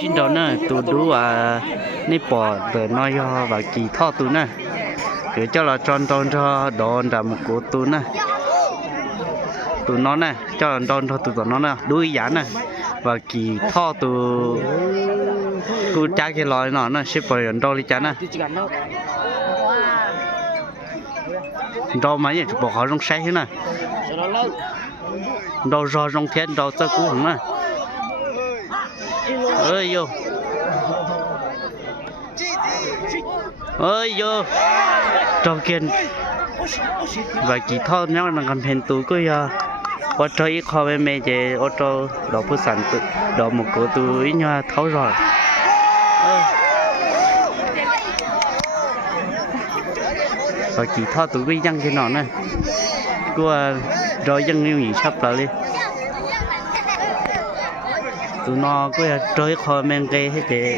Xin đó nè, tụi đu nếp bỏ để nói và kỳ thọ tụi nè, để cho là tròn cho đòn đầm của tụi nè, tụi nó nè, cho là đòn cho tụi nó nè, đuôi giá nè, và kỳ thọ tụi cô cha cái lòi nó nè, xếp vào đòn đi cha nè, đòn mấy chụp bỏ họ trong xe thế nè, đòn rò trong thiên đòn tơ cú hằng nè. Ơi vô ơi vô trong kiên và chỉ thọ nhau là còn phèn tù cứ ô tô ít kho bên mẹ chế ô tô đổ phụ sản tự đổ một cổ tù ít nhau thấu rồi và chỉ thọ tù cái dân trên nó này cứ rồi dân yêu nhỉ sắp lại đi tụi nó cứ chơi kho men cây hết chị